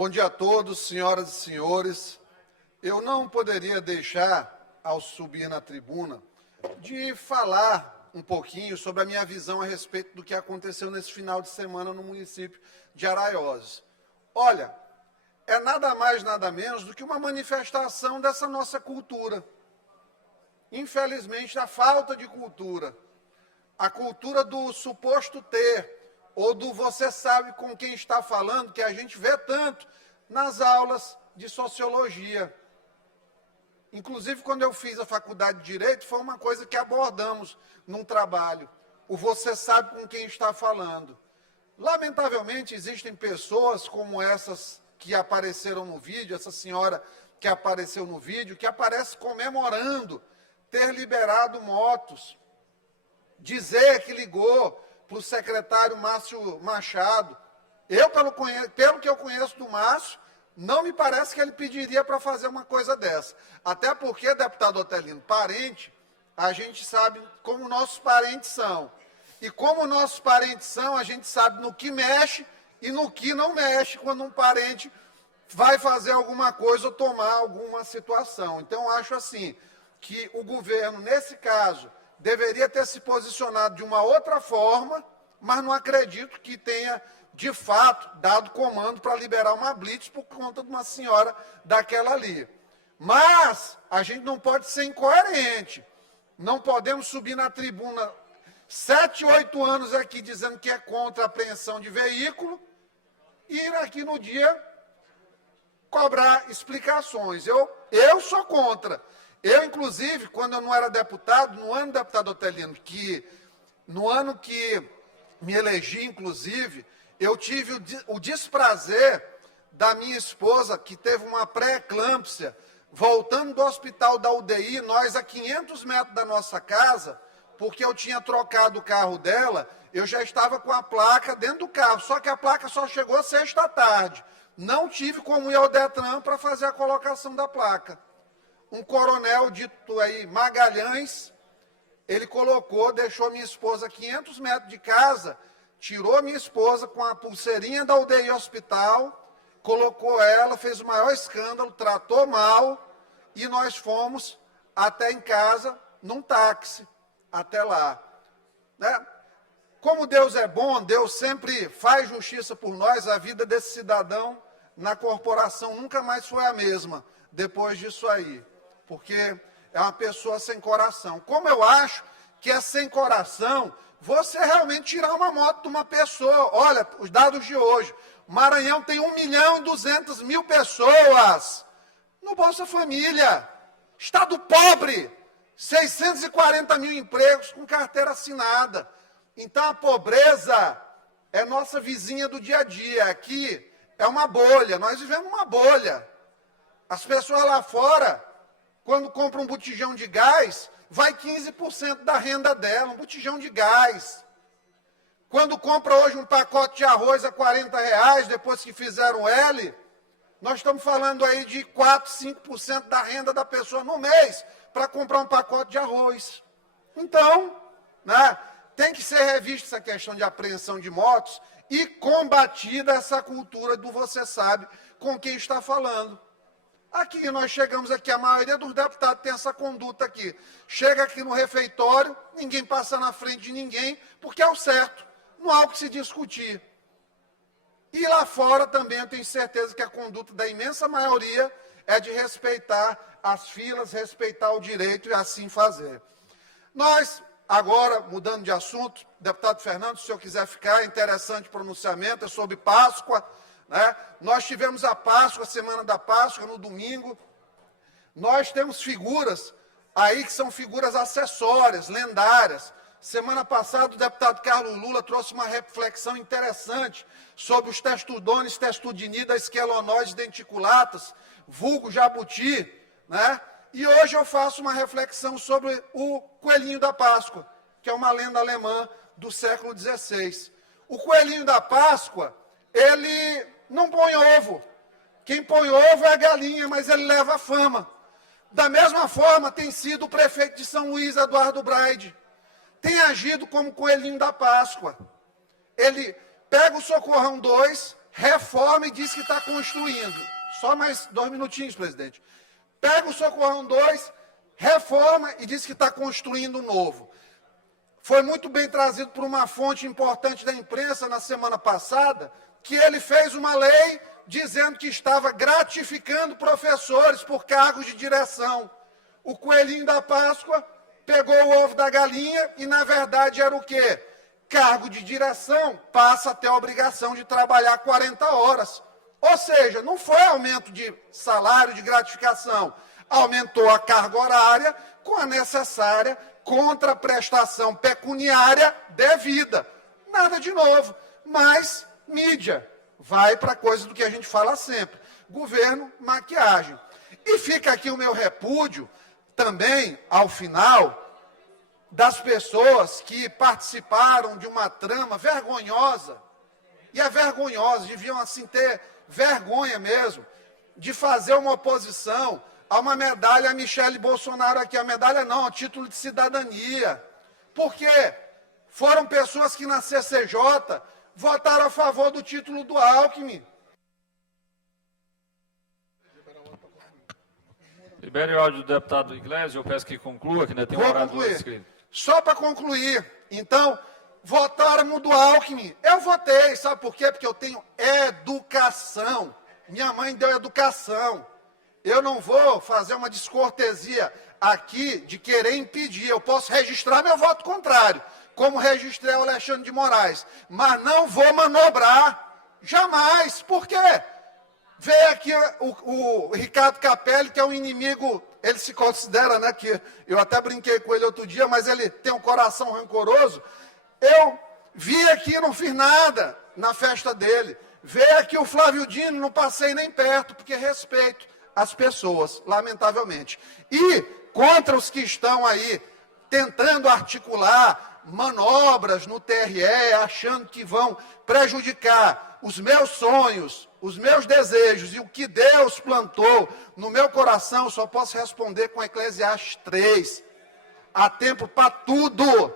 Bom dia a todos, senhoras e senhores. Eu não poderia deixar, ao subir na tribuna, de falar um pouquinho sobre a minha visão a respeito do que aconteceu nesse final de semana no município de Araioses. Olha, é nada mais, nada menos do que uma manifestação dessa nossa cultura. Infelizmente, a falta de cultura. A cultura do suposto ter, ou do você sabe com quem está falando, que a gente vê tanto nas aulas de sociologia. Inclusive, quando eu fiz a faculdade de Direito, foi uma coisa que abordamos num trabalho. O você sabe com quem está falando. Lamentavelmente, existem pessoas como essas que apareceram no vídeo, essa senhora que apareceu no vídeo, que aparece comemorando ter liberado motos, dizer que ligou para o secretário Márcio Machado. Pelo que eu conheço do Márcio, não me parece que ele pediria para fazer uma coisa dessa. Até porque, deputado Otelino, parente, a gente sabe como nossos parentes são. E como nossos parentes são, a gente sabe no que mexe e no que não mexe quando um parente vai fazer alguma coisa ou tomar alguma situação. Então, eu acho assim, que o governo, nesse caso, deveria ter se posicionado de uma outra forma, mas não acredito que tenha, de fato, dado comando para liberar uma blitz por conta de uma senhora daquela ali. Mas a gente não pode ser incoerente. Não podemos subir na tribuna 7, 8 anos aqui dizendo que é contra a apreensão de veículo e ir aqui no dia cobrar explicações. Eu sou contra. Eu, inclusive, quando eu não era deputado, no ano, deputado Otelino, no ano que me elegi, inclusive, eu tive o desprazer da minha esposa, que teve uma pré-eclâmpsia, voltando do hospital da UDI, nós a 500 metros da nossa casa, porque eu tinha trocado o carro dela, eu já estava com a placa dentro do carro, só que a placa só chegou sexta à tarde. Não tive como ir ao Detran para fazer a colocação da placa. Um coronel dito aí Magalhães, ele deixou minha esposa a 500 metros de casa, tirou minha esposa com a pulseirinha da UDI hospital, colocou ela, fez o maior escândalo, tratou mal, e nós fomos até em casa, num táxi, até lá. Né? Como Deus é bom, Deus sempre faz justiça por nós, a vida desse cidadão na corporação nunca mais foi a mesma, depois disso aí. Porque é uma pessoa sem coração. Como eu acho que é sem coração você realmente tirar uma moto de uma pessoa. Olha, os dados de hoje. O Maranhão tem 1.200.000 pessoas no Bolsa Família. Estado pobre. 640 mil empregos com carteira assinada. Então, a pobreza é nossa vizinha do dia a dia. Aqui é uma bolha. Nós vivemos uma bolha. As pessoas lá fora, quando compra um botijão de gás, vai 15% da renda dela, um botijão de gás. Quando compra hoje um pacote de arroz a R$40, depois que fizeram o L, nós estamos falando aí de 4, 5% da renda da pessoa no mês para comprar um pacote de arroz. Então, né, tem que ser revista essa questão de apreensão de motos e combatida essa cultura do você sabe com quem está falando. Aqui, nós chegamos aqui, a maioria dos deputados tem essa conduta aqui. Chega aqui no refeitório, ninguém passa na frente de ninguém, porque é o certo, não há o que se discutir. E lá fora também eu tenho certeza que a conduta da imensa maioria é de respeitar as filas, respeitar o direito e assim fazer. Nós, agora, mudando de assunto, deputado Fernando, se o senhor quiser ficar, é interessante o pronunciamento, é sobre Páscoa. Né? Nós tivemos a Páscoa, a Semana da Páscoa, no domingo. Nós temos figuras aí que são figuras acessórias, lendárias. Semana passada, o deputado Carlos Lula trouxe uma reflexão interessante sobre os testudones, testudinidas, esquelonóides, denticulatas, vulgo jabuti. Né? E hoje eu faço uma reflexão sobre o Coelhinho da Páscoa, que é uma lenda alemã do século XVI. O Coelhinho da Páscoa, ele não põe ovo. Quem põe ovo é a galinha, mas ele leva a fama. Da mesma forma, tem sido o prefeito de São Luís, Eduardo Braide. Tem agido como Coelhinho da Páscoa. Ele pega o Socorrão 2, reforma e diz que está construindo. Só mais 2 minutinhos, presidente. Pega o Socorrão 2, reforma e diz que está construindo um novo. Foi muito bem trazido por uma fonte importante da imprensa na semana passada, que ele fez uma lei dizendo que estava gratificando professores por cargos de direção. O coelhinho da Páscoa pegou o ovo da galinha e, na verdade, era o quê? Cargo de direção passa a ter a obrigação de trabalhar 40 horas. Ou seja, não foi aumento de salário, de gratificação. Aumentou a carga horária com a necessária contraprestação pecuniária devida. Nada de novo, mas mídia. Vai para a coisa do que a gente fala sempre. Governo, maquiagem. E fica aqui o meu repúdio também, ao final, das pessoas que participaram de uma trama vergonhosa. E é vergonhosa, deviam assim ter vergonha mesmo, de fazer uma oposição a uma medalha a Michele Bolsonaro aqui. A medalha não, a título de cidadania. Por quê? Foram pessoas que na CCJ votaram a favor do título do Alckmin. Libere o áudio do deputado Iglesias, eu peço que conclua, que ainda tem um orador inscrito. Só para concluir, então, votaram do Alckmin. Eu votei, sabe por quê? Porque eu tenho educação. Minha mãe deu educação. Eu não vou fazer uma descortesia aqui de querer impedir. Eu posso registrar meu voto contrário, como registrei o Alexandre de Moraes. Mas não vou manobrar. Jamais. Por quê? Veio aqui o Ricardo Capelli, que é um inimigo, ele se considera, né, que eu até brinquei com ele outro dia, mas ele tem um coração rancoroso. Eu vi aqui, não fiz nada na festa dele. Veio aqui o Flávio Dino, não passei nem perto, porque respeito as pessoas, lamentavelmente. E contra os que estão aí tentando articular manobras no TRE, achando que vão prejudicar os meus sonhos, os meus desejos e o que Deus plantou no meu coração, eu só posso responder com Eclesiastes 3. Há tempo para tudo.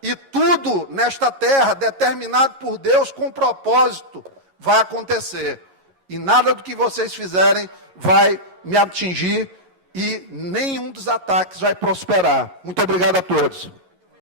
E tudo nesta terra, determinado por Deus com propósito, vai acontecer. E nada do que vocês fizerem vai me atingir e nenhum dos ataques vai prosperar. Muito obrigado a todos.